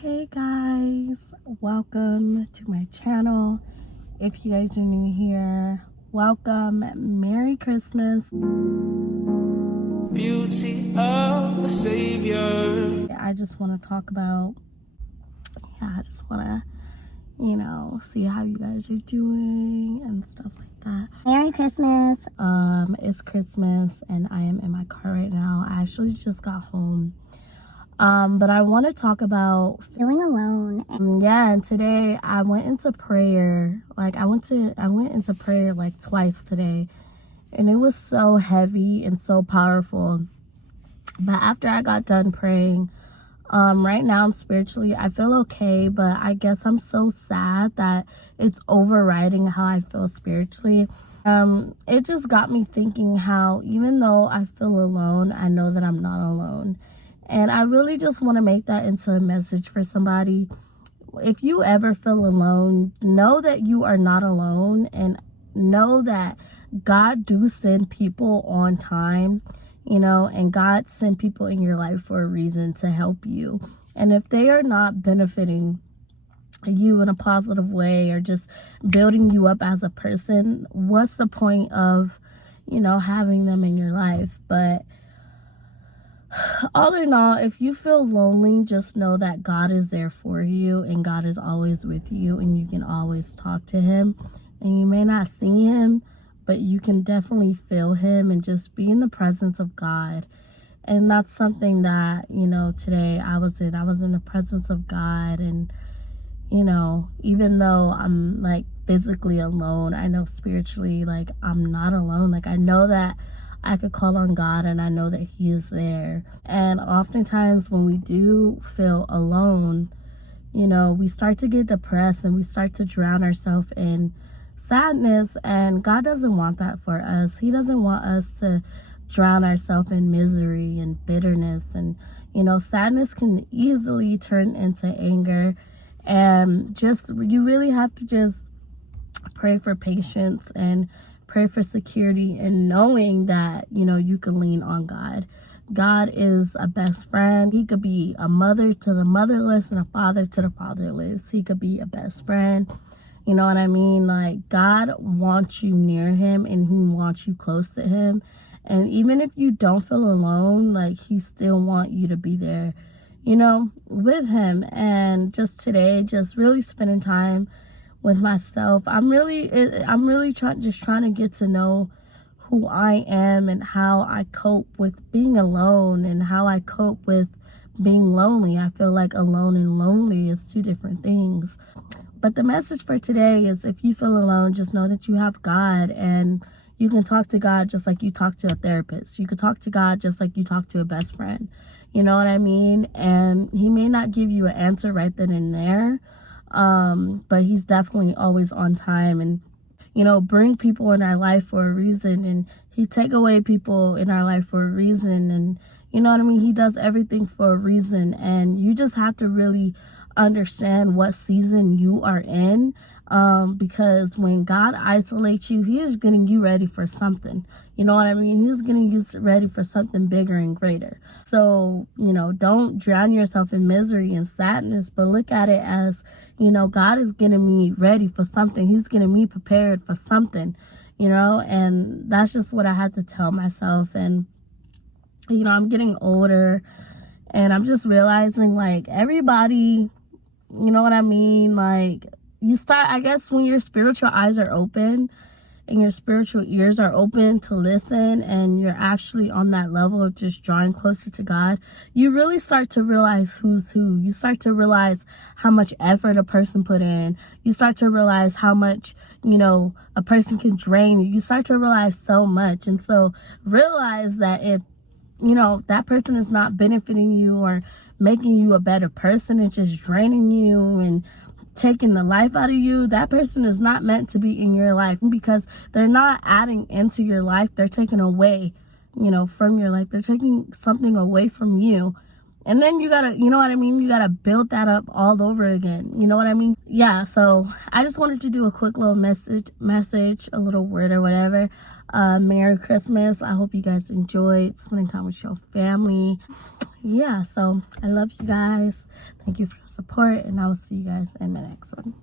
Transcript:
Hey guys, welcome to my channel. If you guys are new here, welcome. Merry Christmas. Beauty of a savior. I just want to talk about, I just want to, see how you guys are doing and stuff like that. Merry Christmas. It's Christmas and I am in my car right now. I actually just got home. But I want to talk about Feeling alone. yeah, and today I went into prayer. I went into prayer like twice today, and it was so heavy and so powerful. But after I got done praying, right now spiritually I feel okay, but I guess I'm so sad that it's overriding how I feel spiritually. It just got me thinking how even though I feel alone, I know that I'm not alone. And I really just want to make that into a message for somebody. If you ever feel alone, know that you are not alone, and know that God do send people on time, and God sent people in your life for a reason to help you. And if they are not benefiting you in a positive way or just building you up as a person, what's the point of, having them in your life? But all in all, if you feel lonely, just know that God is there for you, and God is always with you, and you can always talk to him. And you may not see him, but you can definitely feel him and just be in the presence of God. And that's something that, today I was in the presence of God. And, even though I'm physically alone, I know spiritually, I'm not alone. I know that I could call on God, and I know that he is there. And oftentimes when we do feel alone, we start to get depressed and we start to drown ourselves in sadness, and God doesn't want that for us. He doesn't want us to drown ourselves in misery and bitterness. And sadness can easily turn into anger, and you really have to just pray for patience and pray for security, and knowing that you can lean on God. God is a best friend. He could be a mother to the motherless and a father to the fatherless. He could be a best friend. You know what I mean? God wants you near him, and he wants you close to him. And even if you don't feel alone, he still wants you to be there, with him. And just today, just really spending time with myself. I'm really trying to get to know who I am and how I cope with being alone and how I cope with being lonely. I feel like alone and lonely is two different things. But the message for today is, if you feel alone, just know that you have God, and you can talk to God just like you talk to a therapist. You could talk to God just like you talk to a best friend. You know what I mean? And he may not give you an answer right then and there, but he's definitely always on time, and bring people in our life for a reason, and he take away people in our life for a reason. And you know what I mean? He does everything for a reason, and you just have to really understand what season you are in, because when God isolates you, he is getting you ready for something. You know what I mean? He's getting you ready for something bigger and greater. So, don't drown yourself in misery and sadness, but look at it as, God is getting me ready for something. He's getting me prepared for something, and that's just what I had to tell myself. And, I'm getting older, and I'm just realizing, everybody, you know what I mean? You start, I guess, when your spiritual eyes are open and your spiritual ears are open to listen, and you're actually on that level of just drawing closer to God, you really start to realize who's who. You start to realize how much effort a person put in. You start to realize how much, a person can drain you. You start to realize so much. And so realize that if, that person is not benefiting you or making you a better person, and just draining you and taking the life out of you, that person is not meant to be in your life, because they're not adding into your life. They're taking away, from your life. They're taking something away from you. And then you gotta, you know what I mean? You gotta build that up all over again. You know what I mean? Yeah, so I just wanted to do a quick little message, a little word or whatever. Merry Christmas. I hope you guys enjoyed spending time with your family. Yeah, so I love you guys. Thank you for your support, and I will see you guys in the next one.